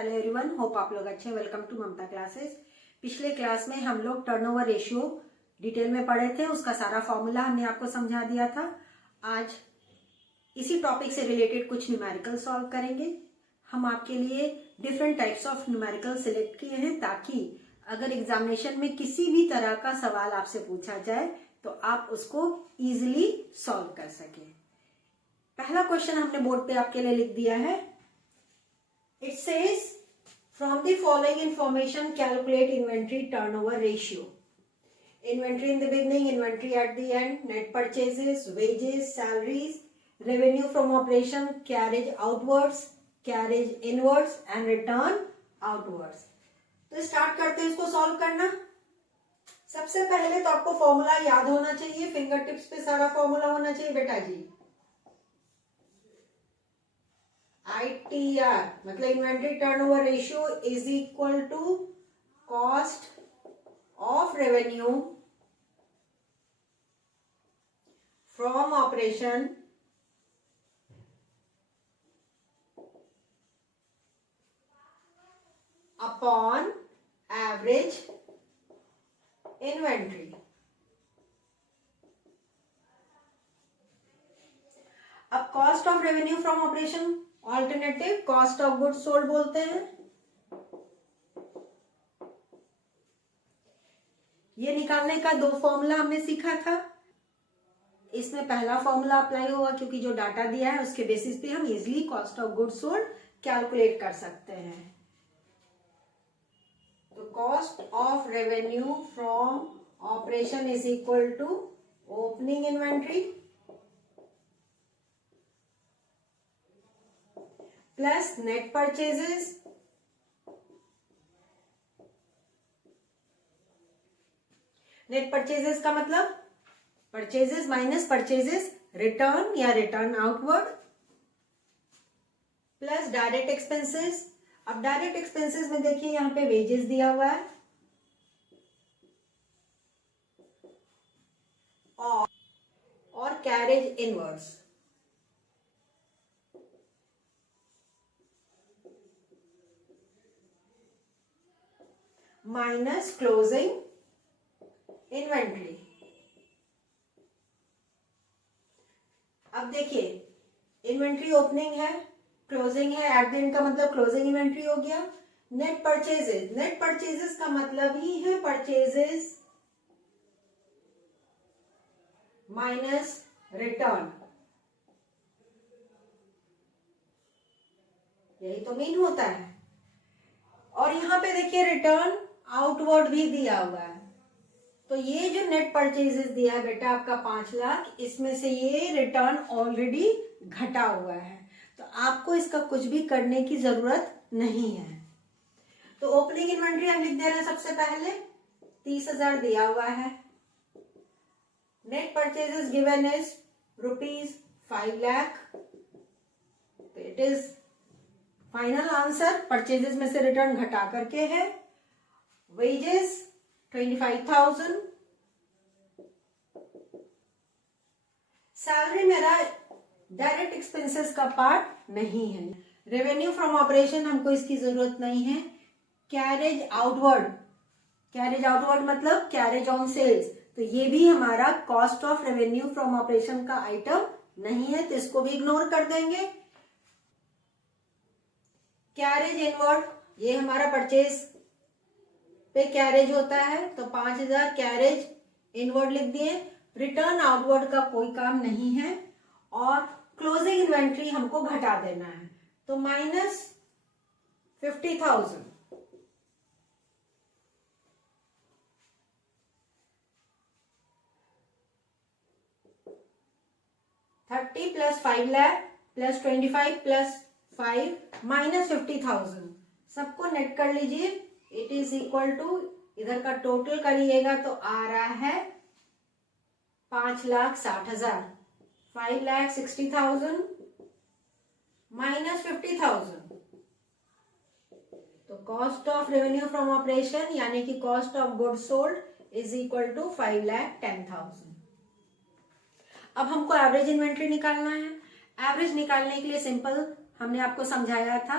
Hello everyone, hope आप लोग अच्छे। Welcome to Mamta classes. पिछले क्लास में हम लोग टर्नओवर रेशियो डिटेल में पढ़े थे, उसका सारा फॉर्मूला हमने आपको समझा दिया था। आज इसी टॉपिक से रिलेटेड कुछ न्यूमेरिकल सॉल्व करेंगे। हम आपके लिए different types of numerical select किए हैं ताकि अगर एग्जामिनेशन में किसी भी तरह का सवाल आपसे पूछा जाए तो आप उसको इजिली सॉल्व कर सके। पहला क्वेश्चन हमने बोर्ड पे आपके लिए लिख दिया है। It says, from the following information, calculate inventory turnover ratio. Inventory in the beginning, inventory at the end, net purchases, wages, salaries, revenue from operation, carriage outwards, carriage inwards and return outwards. तो start करते हैं इसको solve करना। सबसे पहले तो आपको formula याद होना चाहिए, फिंगर टिप्स पे सारा फॉर्मूला होना चाहिए बेटा जी। ITR मतलब inventory turnover ratio is equal to cost of revenue from operation upon average inventory. अब cost of revenue from operation alternative cost of goods sold बोलते हैं। ये निकालने का दो फॉर्मूला हमने सीखा था। इसमें पहला फॉर्मूला अप्लाई होगा क्योंकि जो डाटा दिया है उसके बेसिस पे हम easily cost of goods sold calculate कर सकते हैं। तो cost of revenue from operation is equal to opening inventory plus net purchases net purchases का मतलब परचेजेस माइनस परचेजेस रिटर्न या return outward plus direct expenses. अब डायरेक्ट एक्सपेंसेस में देखिए यहां पे वेजेस दिया हुआ है और carriage inwards minus closing inventory. अब देखिए इन्वेंट्री ओपनिंग है, क्लोजिंग है, एट द एंड का मतलब क्लोजिंग इन्वेंट्री हो गया। नेट परचेजेस का मतलब ही है परचेजेस माइनस रिटर्न, यही तो मीन होता है। और यहां पे देखिए रिटर्न आउटवर्ड भी दिया हुआ है। तो ये जो नेट परचेजेस दिया है बेटा आपका 5 लाख, इसमें से ये रिटर्न ऑलरेडी घटा हुआ है, तो आपको इसका कुछ भी करने की जरूरत नहीं है। तो ओपनिंग इन्वेंट्री हम लिख दे रहे हैं सबसे पहले 30,000 दिया हुआ है। Net purchases given is ₹5 lakh. तो it is final answer purchases में से रिटर्न घटा करके है। वेजेस 25,000। सैलरी मेरा डायरेक्ट एक्सपेंसेस का पार्ट नहीं है। रेवेन्यू फ्रॉम ऑपरेशन हमको इसकी जरूरत नहीं है। कैरेज आउटवर्ड मतलब कैरेज ऑन सेल्स, तो ये भी हमारा cost of revenue from operation का आइटम नहीं है, तो इसको भी इग्नोर कर देंगे। कैरेज इनवर्ड ये हमारा परचेज पे कैरेज होता है, तो 5,000 कैरेज इनवर्ड लिख दिए। रिटर्न आउटवर्ड का कोई काम नहीं है और क्लोजिंग इन्वेंट्री हमको घटा देना है, तो minus 50,000। $30 plus 5 lakh plus 25 plus 5 minus 50,000। सबको नेट कर लीजिए। इट इज इक्वल टू इधर का टोटल करिएगा तो आ रहा है 5,60,000। 5,60,000 माइनस 50,000, तो cost of revenue from operation यानी कि cost of goods sold is equal to 5,10,000। अब हमको एवरेज इन्वेंट्री निकालना है। एवरेज निकालने के लिए सिंपल हमने आपको समझाया था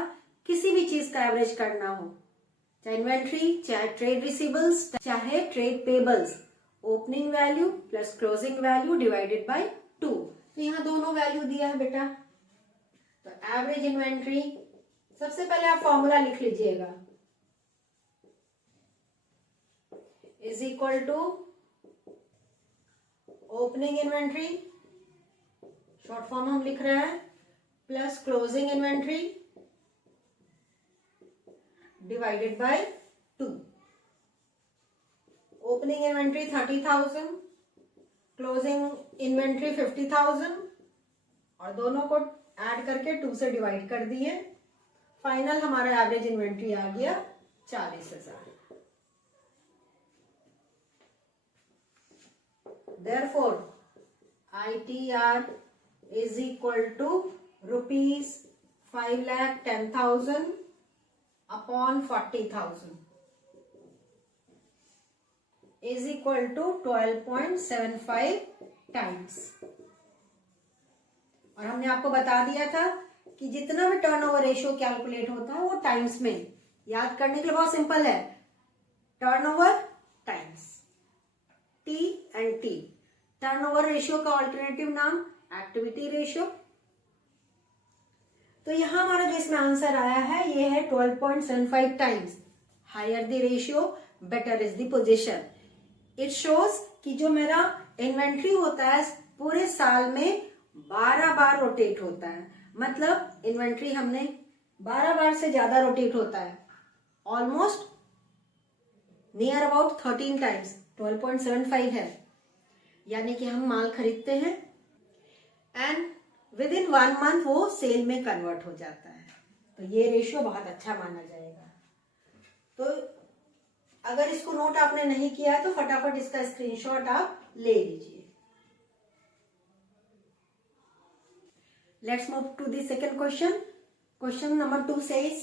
किसी भी चीज का एवरेज करना हो, चाहे इन्वेंट्री, चाहे ट्रेड रिसीवेबल्स, चाहे trade payables, opening value plus closing value divided by 2। तो यहाँ दोनों वैल्यू दिया है बेटा। तो एवरेज इन्वेंट्री, सबसे पहले आप फॉर्मूला लिख लीजिएगा, is equal to opening inventory, short form हम लिख रहे हैं, plus closing inventory divided by 2। Opening inventory 30,000, closing inventory 50,000 और दोनों को ऐड करके 2 से डिवाइड कर दिए। फाइनल हमारा एवरेज इन्वेंट्री आ गया 40,000। Therefore, ITR is equal to rupees 5,10,000 upon 40,000 is equal to 12.75 times। और हमने आपको बता दिया था कि जितना भी टर्नओवर रेशियो कैलकुलेट होता है वो टाइम्स में, याद करने के लिए बहुत सिंपल है, turnover times T and T। Turnover ratio का ऑल्टरनेटिव नाम एक्टिविटी रेशियो। तो यहां हमारा जो इसमें आंसर आया है ये है 12.75 times. Higher the ratio better is the position. It shows कि जो मेरा इन्वेंट्री होता है पूरे साल में 12 बार रोटेट होता है, मतलब इन्वेंट्री हमने 12 बार से ज्यादा रोटेट होता है, ऑलमोस्ट नियर अबाउट 13 टाइम्स। 12.75 है, यानी कि हम माल खरीदते हैं एंड विद इन 1 मंथ वो सेल में कन्वर्ट हो जाता है। तो ये रेशियो बहुत अच्छा माना जाएगा। तो अगर इसको नोट आपने नहीं किया है तो फटाफट इसका स्क्रीनशॉट आप ले लीजिए। Let's move to the second question. Question number 2 says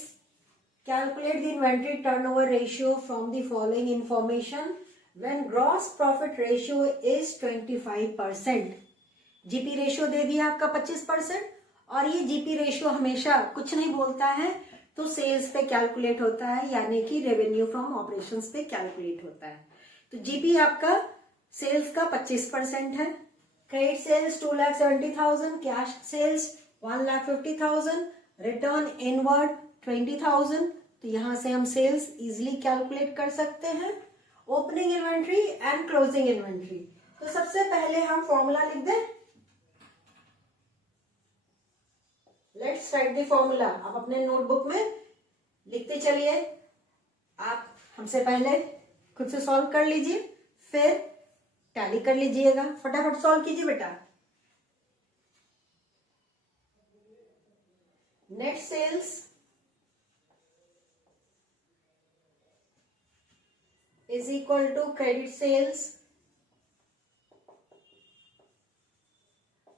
calculate the inventory turnover ratio from the following information when gross profit ratio is 25%। GP ratio दे दिया आपका 25% और ये जीपी रेशियो हमेशा कुछ नहीं बोलता है तो सेल्स पे कैलकुलेट होता है, यानी कि रेवेन्यू फ्रॉम ऑपरेशंस पे कैलकुलेट होता है। तो जीपी आपका सेल्स का 25% है। Credit sales 2,70,000, cash sales 1,50,000, return inward 20,000। तो यहां से हम सेल्स इजिली कैलकुलेट कर सकते हैं। Opening inventory and closing inventory, तो सबसे पहले हम फॉर्मूला लिख दें। Let's write the formula. आप अपने नोटबुक में लिखते चलिए। आप हमसे पहले खुद से सॉल्व कर लीजिए, फिर टैली कर लीजिएगा। फटाफट सॉल्व कीजिए बेटा। Net sales is equal to credit sales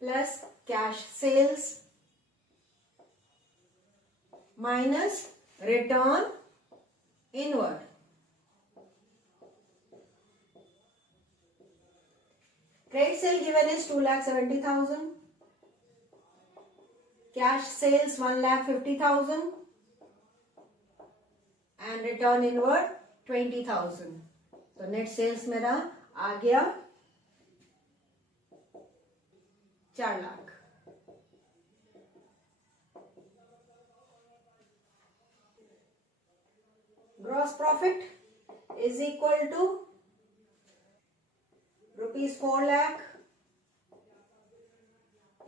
plus cash sales minus return inward। Credit sale given is 2,70,000, cash sales 1,50,000 and return inward 20,000। तो नेट सेल्स मेरा आ गया 4 lakh. Gross profit is equal to rupees 4 lakh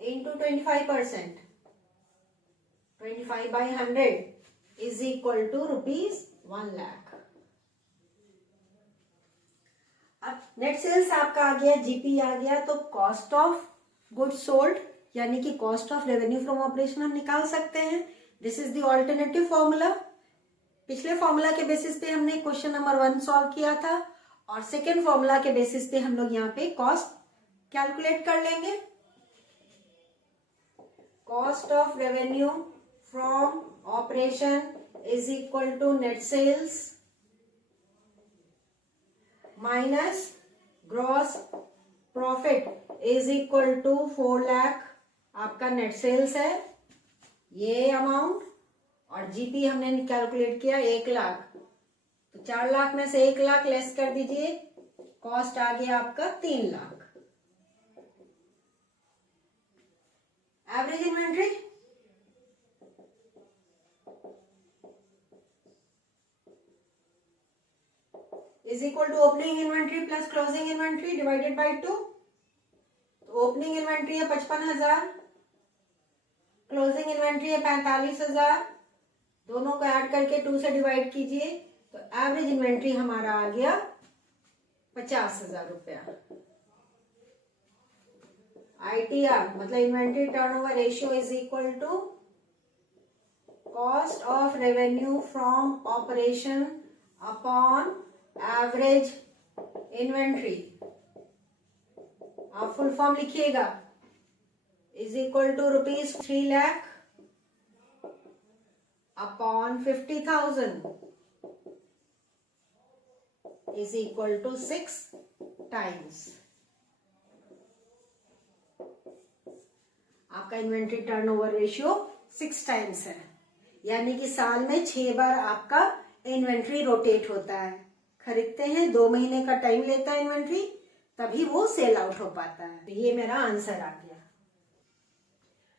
into 25%। 25/100 is equal to rupees 1 lakh. अब net sales आपका आ गया, GP आ गया, तो cost of goods sold यानी कि cost of revenue from operation हम निकाल सकते हैं। This is the alternative formula. पिछले फॉर्मूला के बेसिस पे हमने क्वेश्चन नंबर 1 सॉल्व किया था और सेकेंड फॉर्मूला के बेसिस पे हम लोग यहाँ पे कॉस्ट कैलकुलेट कर लेंगे। Cost of revenue from operation is equal to net sales minus gross profit is equal to 4 lakh. आपका नेट सेल्स है ये अमाउंट और जीपी हमने कैलकुलेट किया 1 लाख, तो 4 लाख में से 1 लाख लेस कर दीजिए, कॉस्ट आ गया आपका 3 lakh. Average inventory is equal to opening inventory plus closing inventory divided by 2। तो ओपनिंग इन्वेंट्री है 55,000, क्लोजिंग इन्वेंट्री है 45,000, दोनों को ऐड करके 2 से डिवाइड कीजिए, तो एवरेज इन्वेंट्री हमारा आ गया 50,000 रुपया। ITR मतलब inventory turnover ratio is equal to cost of revenue from operation upon average inventory. आप फुल फॉर्म लिखिएगा, is equal to ₹3 lakh upon 50,000 is equal to 6 times. आपका इन्वेंट्री टर्नओवर रेशियो 6 टाइम्स है, यानी कि साल में 6 बार आपका इन्वेंट्री रोटेट होता है। खरीदते हैं, 2 महीने का टाइम लेता है इन्वेंट्री, तभी वो सेल आउट हो पाता है। तो ये मेरा आंसर आ गया।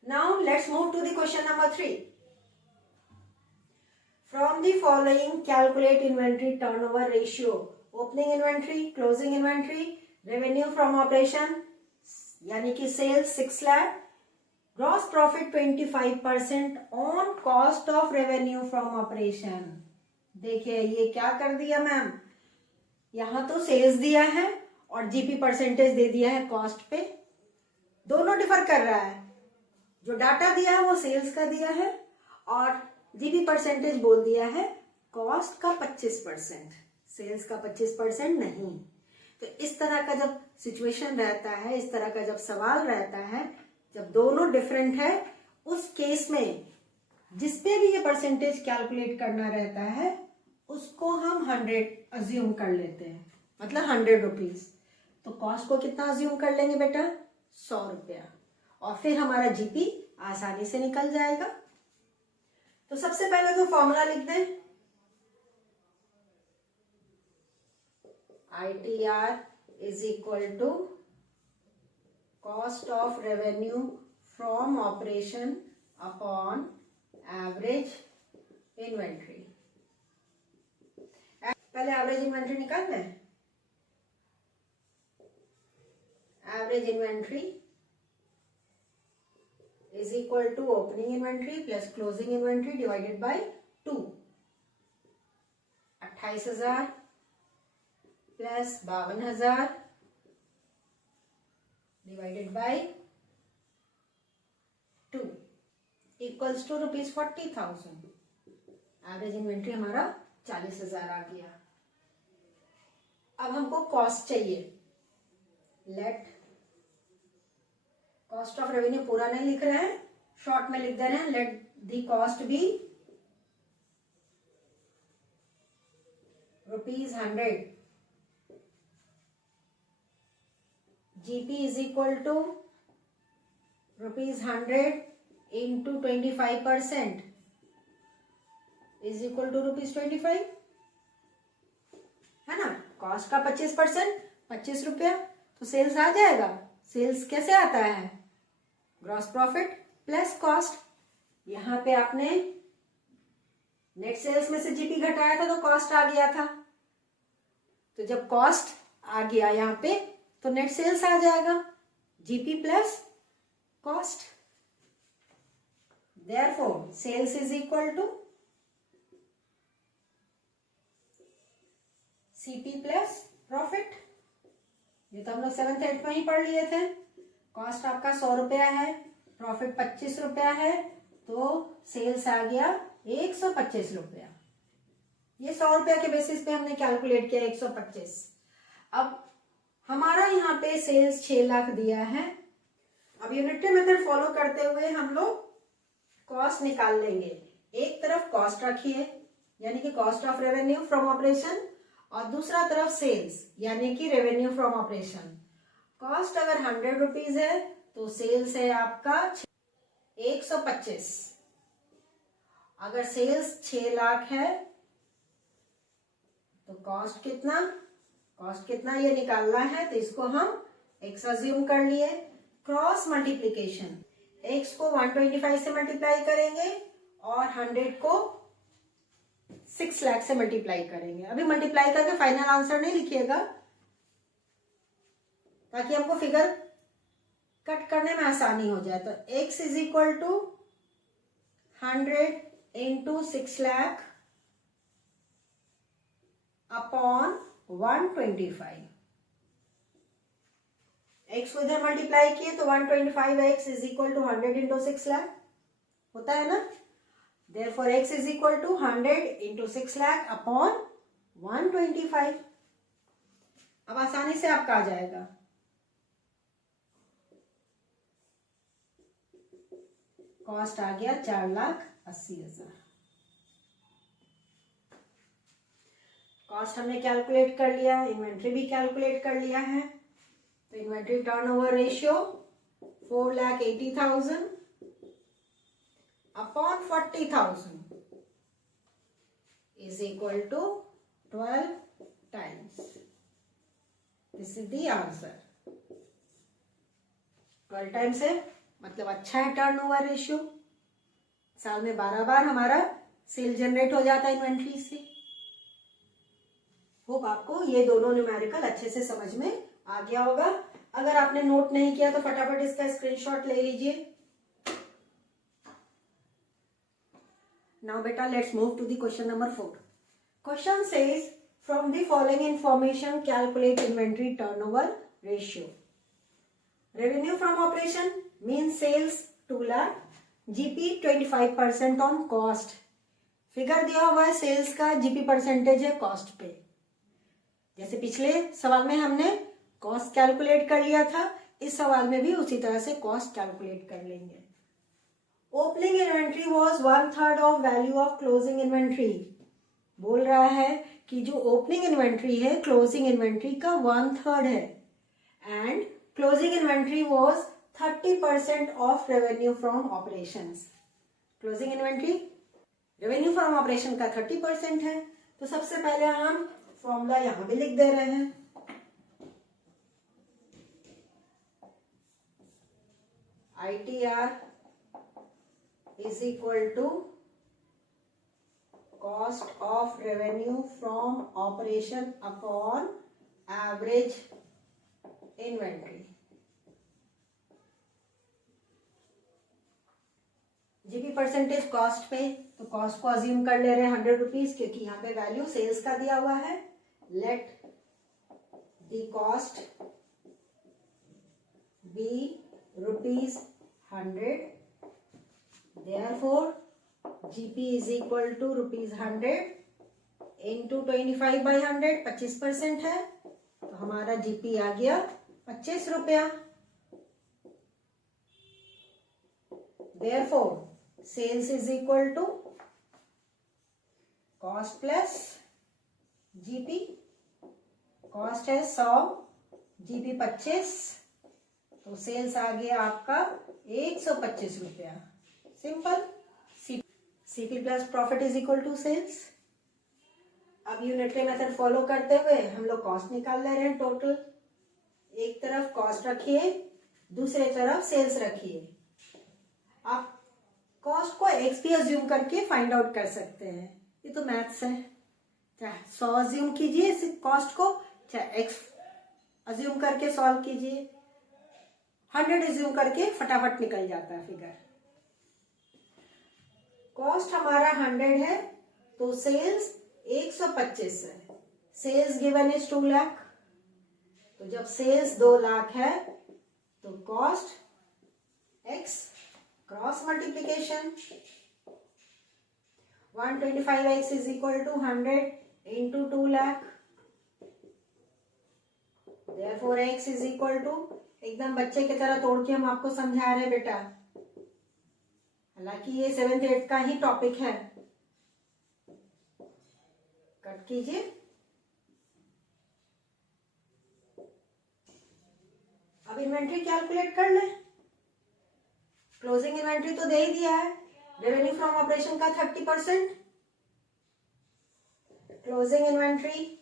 Now let's move to the question number 3। From the following calculate inventory turnover ratio, opening inventory, closing inventory, revenue from operation यानी कि sales 6 lakh, gross profit 25% on cost of revenue from operation. देखिए ये क्या कर दिया ma'am, यहां तो sales दिया है और जीपी परसेंटेज दे दिया है कॉस्ट पे, दोनों डिफर कर रहा है। जो डाटा दिया है वो सेल्स का दिया है और जीपी परसेंटेज बोल दिया है कॉस्ट का 25%, सेल्स का 25% नहीं। तो इस तरह का जब सिचुएशन रहता है, इस तरह का जब सवाल रहता है, जब दोनों डिफरेंट है, उस केस में जिसपे भी ये परसेंटेज कैलकुलेट करना रहता है उसको हम 100 अज्यूम कर लेते हैं, मतलब 100 रुपीज। तो कॉस्ट को कितना अज्यूम कर लेंगे बेटा, 100 रुपया, और फिर हमारा जीपी आसानी से निकल जाएगा। तो सबसे पहले तो फॉर्मूला लिख दें, ITR is equal to cost of revenue from operation upon average inventory. पहले एवरेज इन्वेंट्री निकाल लें। Average inventory is equal to opening inventory plus closing inventory divided by 2। 28,000 plus 52,000 divided by 2 equals to ₹40,000। Average inventory हमारा 40,000 आ गया। अब हमको cost चाहिए। Let cost of revenue पूरा नहीं लिख रहे हैं, शॉर्ट में लिख दे रहे हैं, let the cost be ₹100। GP is equal to ₹100 into 25% is equal to ₹25, है ना। कॉस्ट का 25% 25 रुपया, तो सेल्स आ जाएगा। सेल्स कैसे आता है, ग्रॉस प्रॉफिट प्लस कॉस्ट। यहाँ पे आपने नेट सेल्स में से जीपी घटाया था तो कॉस्ट आ गया था, तो जब कॉस्ट आ गया यहाँ पे तो नेट सेल्स आ जाएगा, GP plus cost. Therefore sales is equal to CP plus profit. ये तो हम लोग 7th 8th में ही पढ़ लिए थे। कॉस्ट आपका 100 रुपया है, प्रॉफिट 25 रुपया है, तो सेल्स आ गया 125 रुपया। ये 100 रुपया के बेसिस पे हमने कैलकुलेट किया 125। अब हमारा यहाँ पे सेल्स 6 लाख दिया है। अब यूनिटरी मेथड फॉलो करते हुए हम लोग कॉस्ट निकाल लेंगे। एक तरफ कॉस्ट रखिए यानी कि cost of revenue from operation, और दूसरा तरफ सेल्स यानी कि रेवेन्यू फ्रॉम ऑपरेशन। कॉस्ट अगर 100 रुपीज है तो सेल्स है आपका 125, अगर सेल्स 6 लाख है तो कॉस्ट कितना ये निकालना है, तो इसको हम x अज्यूम कर लिए। क्रॉस मल्टीप्लीकेशन, x को 125 से मल्टीप्लाई करेंगे और 100 को 6 लाख से मल्टीप्लाई करेंगे। अभी मल्टीप्लाई करके फाइनल आंसर नहीं लिखिएगा, ताकि हमको फिगर कट करने में आसानी हो जाए। तो x is equal to 100 into 6 lakh upon 125। x को इधर मल्टीप्लाई किए तो 125x is equal to 100 into 6 lakh होता है ना। Therefore x is equal to 100 into 6 lakh upon 125। अब आसानी से आपका आ जाएगा। कॉस्ट आ गया 4,80,000। कॉस्ट हमने कैलकुलेट कर लिया, इन्वेंट्री भी कैलकुलेट कर लिया है। तो inventory turnover ratio 4,80,000 upon 40,000 is equal to 12 times. This is the answer. 12 times है मतलब अच्छा है टर्नओवर रेशियो। साल में 12 बार हमारा सेल जनरेट हो जाता है इन्वेंट्री से। होप आपको ये दोनों न्यूमेरिकल अच्छे से समझ में आ गया होगा। अगर आपने नोट नहीं किया तो फटाफट इसका स्क्रीनशॉट ले लीजिए। Now beta, let's move to the question number 4. Question says, from the following information calculate inventory turnover ratio. Revenue from operation means sales 2 lakh, GP 25% on cost. Figure दिया हुआ है सेल्स का, जीपी परसेंटेज है cost पे। जैसे पिछले सवाल में हमने कॉस्ट कैलकुलेट कर लिया था, इस सवाल में भी उसी तरह से कॉस्ट कैलकुलेट कर लेंगे। Opening inventory was 1/3 of value of closing inventory. बोल रहा है कि जो ओपनिंग इन्वेंट्री है क्लोजिंग इन्वेंट्री का 1/3 है, and closing inventory was 30% of revenue from operations. Closing inventory revenue from operation का 30% है। तो सबसे पहले हम फॉर्मूला यहां भी लिख दे रहे हैं। ITR is equal to cost of revenue from operation upon average inventory। GP percentage cost पे, तो कॉस्ट को अज्यूम कर ले रहे हैं 100 रुपीज, क्योंकि यहाँ पे वैल्यू सेल्स का दिया हुआ है। Let the cost be ₹100। Therefore, GP is equal to ₹100 into 25/100, 25% है, तो हमारा GP आ गया 25 रुपया। Therefore, sales is equal to cost plus GP। Cost है 100, GP 25, तो सेल्स आ गया आपका 125 रुपया। Simple. CP plus profit is equal to sales. अब यूनिटरी मेथड फॉलो करते हुए हम लोग कॉस्ट निकाल ले रहे हैं टोटल। एक तरफ कॉस्ट रखिए, दूसरे तरफ सेल्स रखिए। आप कॉस्ट को एक्स भी अज्यूम करके फाइंड आउट कर सकते हैं, ये तो मैथ्स है। चाहे 100 अज्यूम कीजिए कॉस्ट को, चाहे एक्स अज्यूम करके सॉल्व कीजिए। 100 अज्यूम करके फटाफट निकल जाता है फिगर। कॉस्ट हमारा 100 है तो सेल्स 125 है। सेल्स गिवन इज 2 लाख, तो जब सेल्स 2 लाख है तो cost x cross multiplication 125x is equal to 100 into 2 lakh. Therefore x is equal to, एकदम बच्चे की तरह तोड़ के हम आपको समझा रहे हैं बेटा, हालांकि ये 7th 8th का ही टॉपिक है। कट कीजिए। अब इन्वेंट्री कैलकुलेट कर ले। क्लोजिंग इन्वेंट्री तो दे ही दिया है, रेवेन्यू फ्रॉम ऑपरेशन का 30%, closing inventory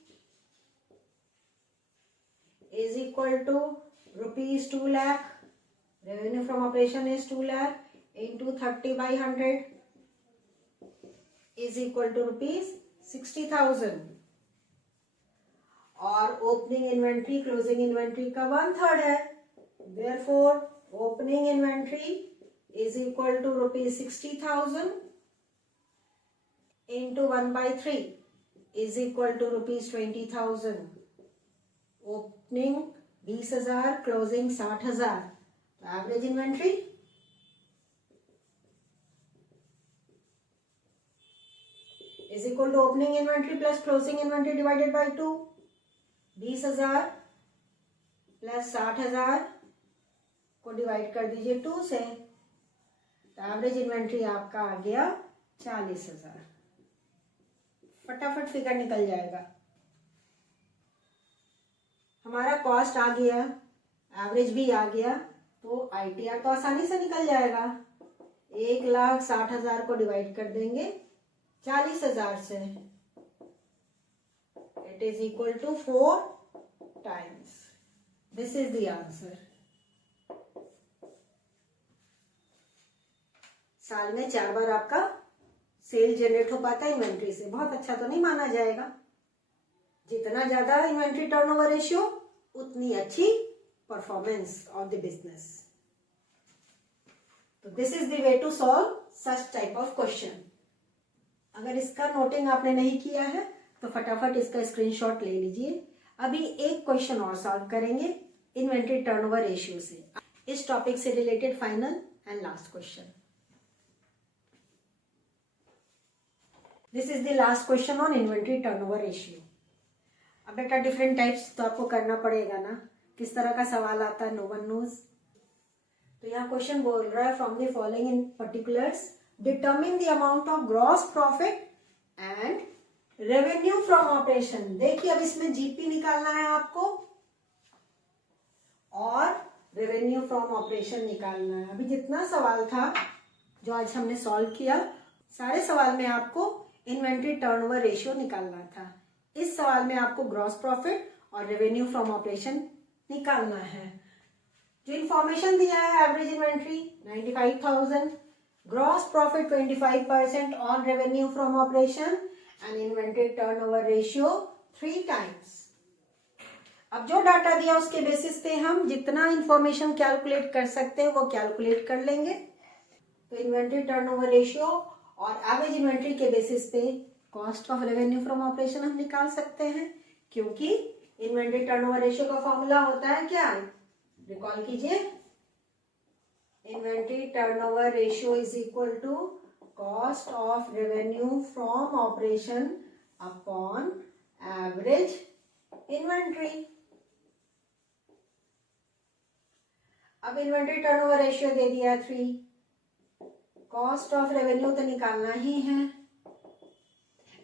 is equal to rupees 2 lakh. Revenue from operation is 2 lakh into 30 by 100 is equal to rupees 60,000. और ओपनिंग इन्वेंट्री क्लोजिंग इन्वेंट्री का 1/3 है, therefore opening inventory is equal to rupees 60,000 into 1/3 is equal to rupees 20,000. Opening 20,000, closing 60,000, तो average inventory is equal to opening inventory plus closing inventory divided by 2. 20,000 plus 60,000 को divide कर दीजिए 2 से, तो average inventory आपका आ गया 40,000. फटाफट फिगर निकल जाएगा. हमारा कॉस्ट आ गया, एवरेज भी आ गया, तो आईटीआर तो आसानी से निकल जाएगा. 1,60,000 को डिवाइड कर देंगे 40,000 से, it is equal to 4 times. This is the answer. साल में 4 बार आपका सेल जनरेट हो पाता है इन्वेंट्री से. बहुत अच्छा तो नहीं माना जाएगा. जितना ज्यादा इन्वेंट्री टर्नओवर रेशियो उतनी अच्छी परफॉर्मेंस ऑफ द बिजनेस. तो this is the way to solve such type of question. अगर इसका नोटिंग आपने नहीं किया है तो फटाफट इसका स्क्रीनशॉट ले लीजिए. अभी एक क्वेश्चन और सॉल्व करेंगे इन्वेंट्री टर्नओवर रेशियो से. इस टॉपिक से related final and last question. This is the last question on inventory turnover ratio. अब बेटा डिफरेंट टाइप्स तो आपको करना पड़ेगा ना. किस तरह का सवाल आता है, नो वन नोज. तो यहाँ क्वेश्चन बोल रहा है from the following in particulars determine the amount of gross profit and revenue from operation. देखिए अब इसमें जीपी निकालना है आपको और रेवेन्यू फ्रॉम ऑपरेशन निकालना है. अभी जितना सवाल था जो आज हमने सॉल्व किया, सारे सवाल में आपको इन्वेंट्री टर्नओवर रेशियो निकालना था. इस सवाल में आपको ग्रॉस प्रॉफिट और रेवेन्यू फ्रॉम ऑपरेशन निकालना है. जो इंफॉर्मेशन दिया है, average inventory 95,000, gross profit 25% on revenue from operation and inventory turnover ratio 3 times. अब जो डाटा दिया उसके बेसिस पे हम जितना इंफॉर्मेशन कैलकुलेट कर सकते हैं वो कैलकुलेट कर लेंगे. तो इन्वेंट्री टर्नओवर रेशियो और एवरेज इन्वेंट्री के बेसिस पे cost of revenue from operation हम निकाल सकते हैं, क्योंकि इन्वेंट्री टर्नओवर रेशियो का फॉर्मूला होता है क्या, रिकॉल कीजिए. Inventory turnover ratio is equal to cost of revenue from operation upon average inventory. अब इन्वेंट्री टर्नओवर रेशियो दे दिया 3, कॉस्ट ऑफ रेवेन्यू तो निकालना ही है.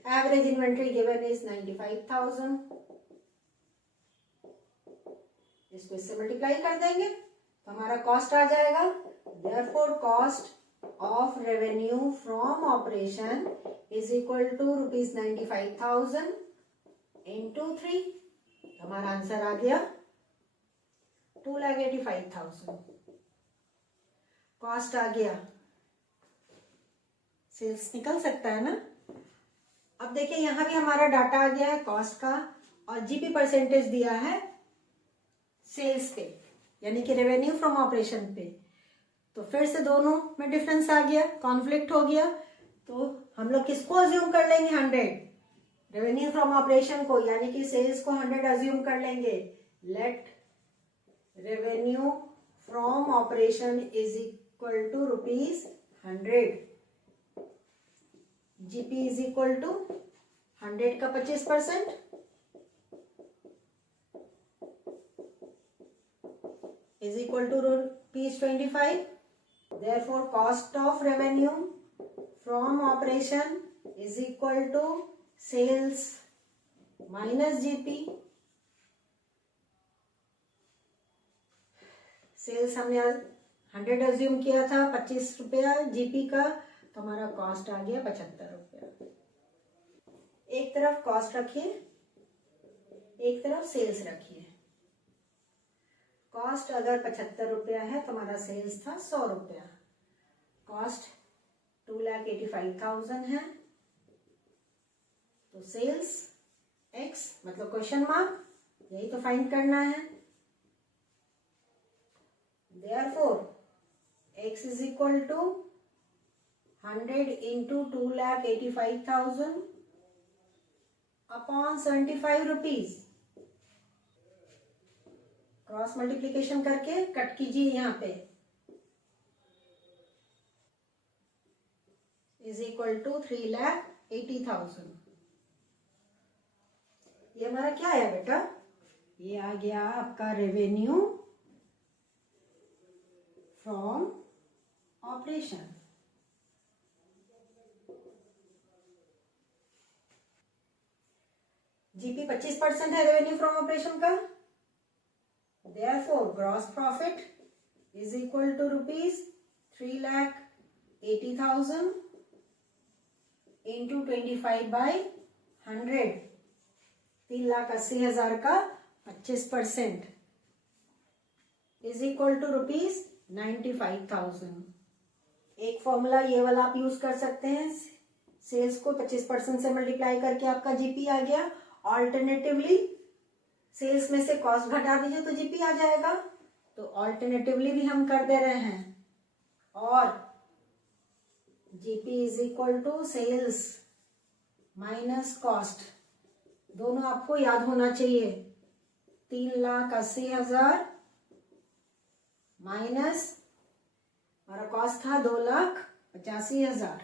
Average inventory given is 95,000. इसको इससे मल्टीप्लाई कर देंगे तो हमारा कॉस्ट आ जाएगा. Therefore cost of revenue from operation is equal to rupees 95,000 into 3. हमारा आंसर आ गया 2,85,000. कॉस्ट आ गया, सेल्स निकल सकता है ना. अब देखिए यहां भी हमारा डाटा आ गया है कॉस्ट का और जीपी परसेंटेज दिया है सेल्स पे, यानी कि रेवेन्यू फ्रॉम ऑपरेशन पे. तो फिर से दोनों में डिफरेंस आ गया, कॉन्फ्लिक्ट हो गया. तो हम लोग किसको अज्यूम कर लेंगे, 100 रेवेन्यू फ्रॉम ऑपरेशन को, यानी कि सेल्स को 100 अज्यूम कर लेंगे. Let revenue from operation is equal to rupees 100. GP is equal to 100 का 25% is equal to rupees 25. Therefore cost of revenue from operation is equal to sales minus GP. Sales हमने 100 assume किया था, 25 रुपया GP का, तो हमारा cost आ गया 75 रुपया। एक तरफ कॉस्ट रखिए, एक तरफ सेल्स रखिए। कॉस्ट अगर 75 रुपया है तो हमारा सेल्स था 100 रुपया। कॉस्ट 2,85,000 है, तो सेल्स x मतलब क्वेश्चन मार्क, यही तो फाइंड करना है। Therefore, x is equal to 100 into 2,85,000 upon 75 rupees. Cross multiplication करके कट कीजिए यहाँ पे, इज इक्वल टू 3,80,000। ये हमारा क्या आया बेटा? ये आ गया आपका रेवेन्यू फ्रॉम ऑपरेशन। जीपी 25% है रेवेन्यू फ्रॉम ऑपरेशन का। Therefore, gross profit is equal to rupees 3,80,000 into 25 by 100, 3,80,000 का 25% is equal to rupees 95,000। एक फॉर्मूला ये वाला आप यूज कर सकते हैं, सेल्स को 25% से मल्टीप्लाई करके आपका जीपी आ गया। ऑल्टरनेटिवली सेल्स में से कॉस्ट घटा दीजिए तो जीपी आ जाएगा। तो ऑल्टरनेटिवली भी हम कर दे रहे हैं, और GP is equal to sales minus cost, दोनों आपको याद होना चाहिए। 3,80,000 माइनस हमारा कॉस्ट था 2,85,000,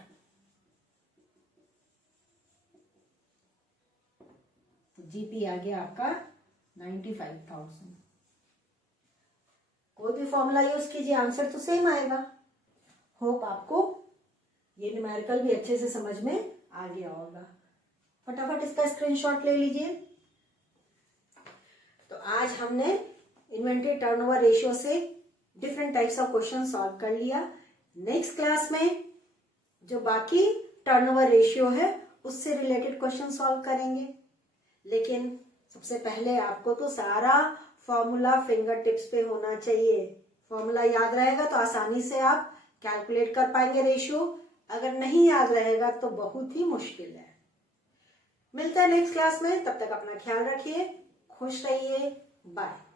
तो जीपी आ गया आपका 95,000। कोई भी फॉर्मूला यूज कीजिए, आंसर तो सेम आएगा। होप आपको ये न्यूमेरिकल भी अच्छे से समझ में आ गया होगा। फटाफट इसका स्क्रीनशॉट ले लीजिए। तो आज हमने इन्वेंटरी टर्नओवर रेशियो से different types of question solve कर लिया। नेक्स्ट क्लास में जो बाकी टर्नओवर रेशियो है उससे रिलेटेड क्वेश्चन सॉल्व करेंगे। लेकिन सबसे पहले आपको तो सारा फॉर्मूला फिंगर टिप्स पे होना चाहिए। फॉर्मूला याद रहेगा तो आसानी से आप कैलकुलेट कर पाएंगे रेशियो, अगर नहीं याद रहेगा तो बहुत ही मुश्किल है। मिलते हैं नेक्स्ट क्लास में, तब तक अपना ख्याल रखिए, खुश रहिए, बाय।